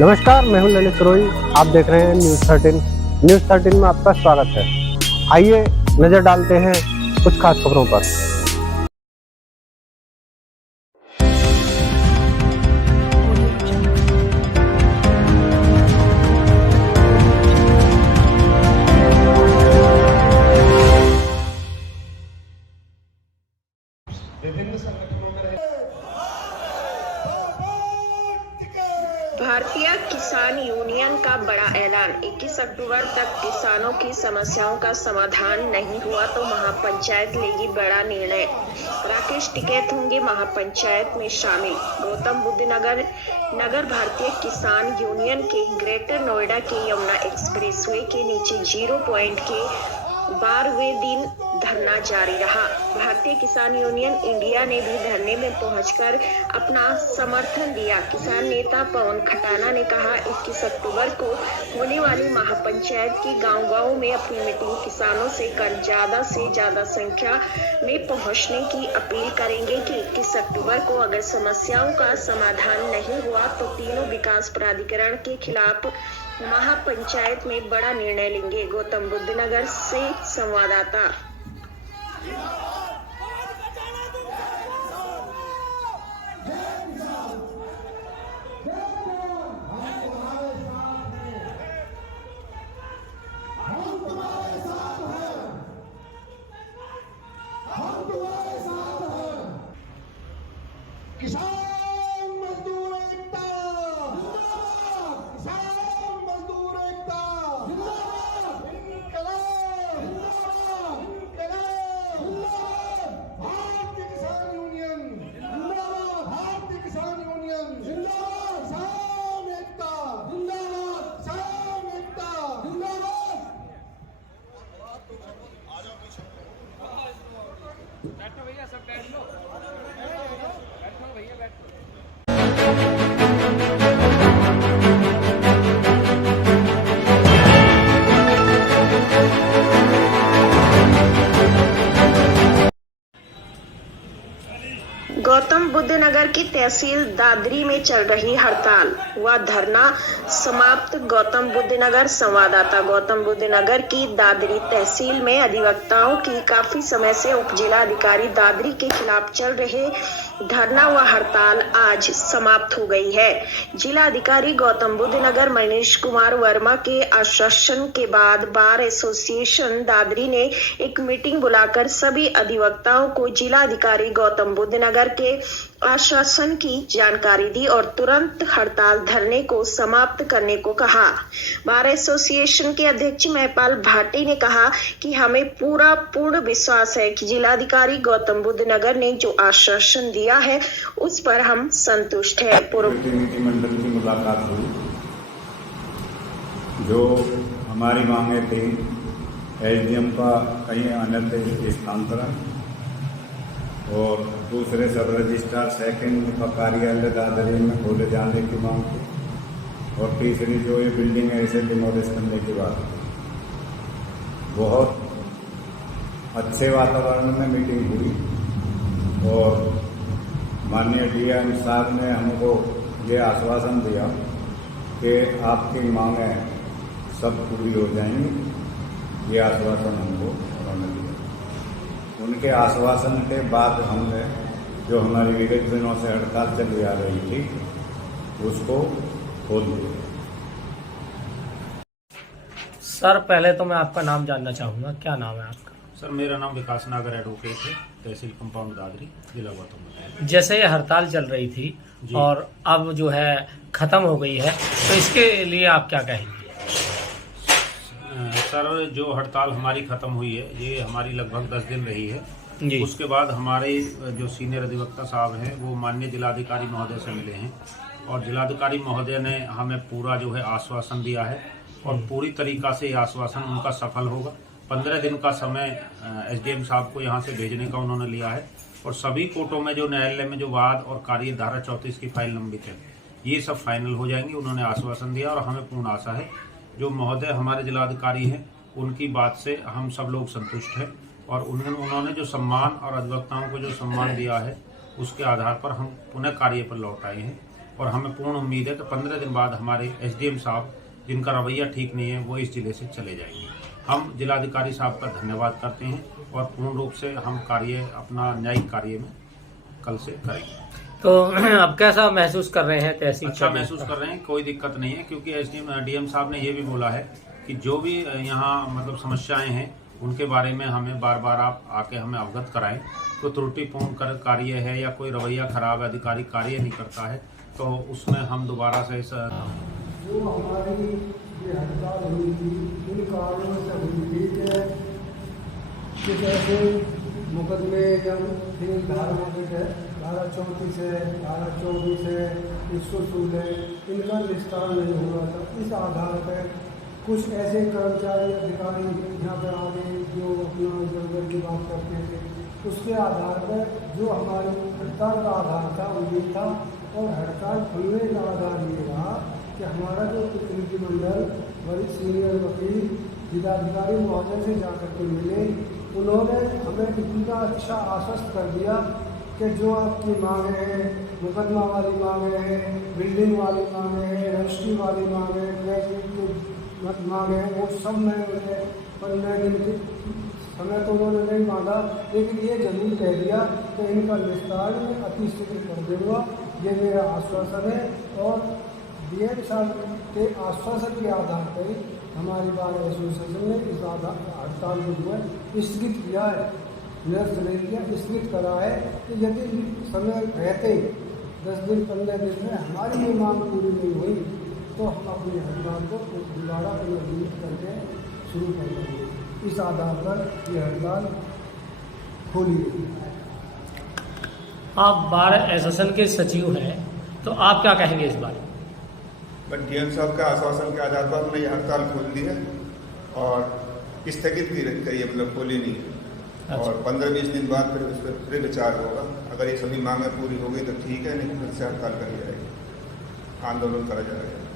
नमस्कार, मैं हूं ललित रोही। आप देख रहे हैं न्यूज़ 13 में आपका स्वागत है। आइए नजर डालते हैं कुछ खास खबरों पर। भारतीय किसान यूनियन का बड़ा ऐलान। 21 अक्टूबर तक किसानों की समस्याओं का समाधान नहीं हुआ तो महापंचायत लेगी बड़ा निर्णय। राकेश टिकैत होंगे महापंचायत में शामिल। गौतम बुद्ध नगर भारतीय किसान यूनियन के ग्रेटर नोएडा के यमुना एक्सप्रेसवे के नीचे 0 पॉइंट के 12वें दिन धरना जारी रहा। भारतीय किसान यूनियन इंडिया ने भी धरने में पहुंचकर अपना समर्थन दिया। किसान नेता पवन खटाना ने कहा, 21 अक्टूबर को होने वाली महापंचायत की गांव-गांव में अपनी मीटिंग किसानों से कर ज्यादा से ज्यादा संख्या में पहुंचने की अपील करेंगे कि 21 अक्टूबर को अगर समस्याओं का समाधान नहीं हुआ तो तीनों विकास प्राधिकरण के खिलाफ महापंचायत में बड़ा निर्णय लेंगे। गौतम बुद्ध नगर से संवाददाता। किसान मजदूर एकता जिंदाबाद, किसान मजदूर एकता जिंदाबाद, इनकलाब जिंदाबाद, इनकलाब जिंदाबाद, भारतीय किसान यूनियन जिंदाबाद, भारतीय किसान यूनियन जिंदाबाद, किसान एकता जिंदाबाद, किसान एकता जिंदाबाद। बैठो भैया, सब बैठ लो। बैठो भैया, बैठो। गौतम बुद्ध नगर की तहसील दादरी में चल रही हड़ताल व धरना समाप्त। गौतम बुद्ध नगर संवाददाता। गौतम बुद्ध नगर की दादरी तहसील में अधिवक्ताओं की काफी समय से उप जिलाधिकारी दादरी के खिलाफ चल रहे धरना व हड़ताल आज समाप्त हो गई है। जिलाधिकारी गौतम बुद्ध नगर मनीष कुमार वर्मा के आश्वासन के बाद बार एसोसिएशन दादरी ने एक मीटिंग बुलाकर सभी अधिवक्ताओं को जिलाधिकारी गौतम बुद्ध नगर के आश्वासन की जानकारी दी और तुरंत हड़ताल धरने को समाप्त करने को कहा। बार एसोसिएशन के अध्यक्ष महपाल भाटी ने कहा कि हमें पूर्ण विश्वास है कि जिलाधिकारी गौतम बुद्ध नगर ने जो आश्वासन दिया है उस पर हम संतुष्ट हैं। प्रतिनिधि मंडल की मुलाकात हुई, जो हमारी मांगे थी एसडीएम का कहीं अन्यत्र स्थानांतरण और दूसरे सब रजिस्ट्रार सेकंड का कार्यालय दादरी में खोले जाने की मांग थी और तीसरी जो ये बिल्डिंग है इसे डिमोलिश करने की बात थी। बहुत अच्छे वातावरण में मीटिंग हुई और माननीय डीएम साहब ने हमको ये आश्वासन दिया कि आपकी मांगें सब पूरी हो जाएंगी। ये आश्वासन हमको उन्होंने दिया। उनके आश्वासन के बाद हमने जो हमारी विगत दिनों से हड़ताल चली आ रही थी उसको खोल दिया। सर, पहले तो मैं आपका नाम जानना चाहूँगा, क्या नाम है आपका? सर, मेरा नाम विकास नागर एडवोकेट है, तहसील कंपाउंड दादरी, जिला गौतम बुद्ध। जैसे ये हड़ताल चल रही थी और अब जो है खत्म हो गई है, तो इसके लिए आप क्या कहेंगे? सर, जो हड़ताल हमारी खत्म हुई है ये हमारी लगभग 10 दिन रही है जी। उसके बाद हमारे जो सीनियर अधिवक्ता साहब हैं वो माननीय जिलाधिकारी महोदय से मिले हैं और जिलाधिकारी महोदय ने हमें पूरा जो है आश्वासन दिया है और पूरी तरीका से ये आश्वासन उनका सफल होगा। 15 दिन का समय एसडीएम साहब को यहाँ से भेजने का उन्होंने लिया है और सभी कोर्टों में जो न्यायालय में जो वाद और कार्य धारा 34 की फाइल लंबित है ये सब फाइनल हो जाएंगी। उन्होंने आश्वासन दिया और हमें पूर्ण आशा है जो महोदय हमारे जिलाधिकारी हैं उनकी बात से हम सब लोग संतुष्ट हैं और उन्होंने जो सम्मान और अधिवक्ताओं को जो सम्मान दिया है उसके आधार पर हम पुनः कार्य पर लौट आए हैं और हमें पूर्ण उम्मीद है कि 15 दिन बाद हमारे एसडीएम साहब, जिनका रवैया ठीक नहीं है, वो इस जिले से चले जाएंगे। हम जिलाधिकारी साहब का धन्यवाद करते हैं और पूर्ण रूप से हम कार्य अपना न्यायिक कार्य में कल से करेंगे। तो अब कैसा महसूस कर रहे हैं तहसील? अच्छा महसूस कर रहे हैं, कोई दिक्कत नहीं है, क्योंकि डीएम साहब ने ये भी बोला है कि जो भी यहाँ मतलब समस्याएं हैं उनके बारे में हमें बार बार आप आके हमें अवगत कराएं। कोई त्रुटिपूर्ण कार्य है या कोई रवैया खराब है, अधिकारी कार्य नहीं करता है, तो उसमें हम दोबारा से जो हमारी ये हड़ताल हुई थी इन कारणों से हुई थी कि जैसे मुकदमे या तीन धारा है, धारा 34 है, धारा 24 है, 116 इनका निस्तारण नहीं हो रहा था। इस आधार पर कुछ ऐसे कर्मचारी अधिकारी यहाँ पर आ गए जो अपना जरूरत की बात करते थे, उसके आधार पर जो हमारी हड़ताल का आधार था वो ये था। और हड़ताल खुलने का आधार ये रहा कि हमारा जो प्रतिनिधिमंडल वरिष्ठ सीनियर वकील जिलाधिकारी महोदय से जाकर के मिले, उन्होंने हमें इतना अच्छा आश्वस्त कर दिया कि जो आपकी मांगें हैं, मुकदमा वाली मांगें हैं, बिल्डिंग वाली मांगें हैं, रजिस्ट्री वाली मांगें हैं, ग्रेजुएट की मांगें हैं, वो सब मैं उन्हें 15 दिन के समय तो उन्होंने नहीं मांगा, लेकिन ये जरूर कह दिया कि इनका निस्तारण अति शीघ्र कर दूँगा। ये मेरा आश्वासन है और डीएम साहब के आश्वासन के आधार पर हमारी बार एसोसिएशन ने इस हड़ताल को जो है स्थगित किया है, निरस्त नहीं किया, स्थगित करा है कि यदि समय रहते 10 दिन 15 दिन में हमारी ये मांग पूरी नहीं हुई तो हम अपनी हड़ताल को दोबारा पुनर्जीवित करके शुरू कर देंगे। इस आधार पर ये हड़ताल खोली गई है। आप बार एसोसिएशन के सचिव हैं, तो आप क्या कहेंगे इस बारे में? बट डीएम साहब का आश्वासन के आधार पर हमने ये हड़ताल खोल दी है और स्थगित करी है, मतलब खोली नहीं है। अच्छा। और 15-20 दिन बाद फिर उस पर फिर विचार होगा। अगर ये सभी मांगें पूरी हो गई तो ठीक है, नहीं फिर से हड़ताल करी जाएगी, आंदोलन करा जाएगा।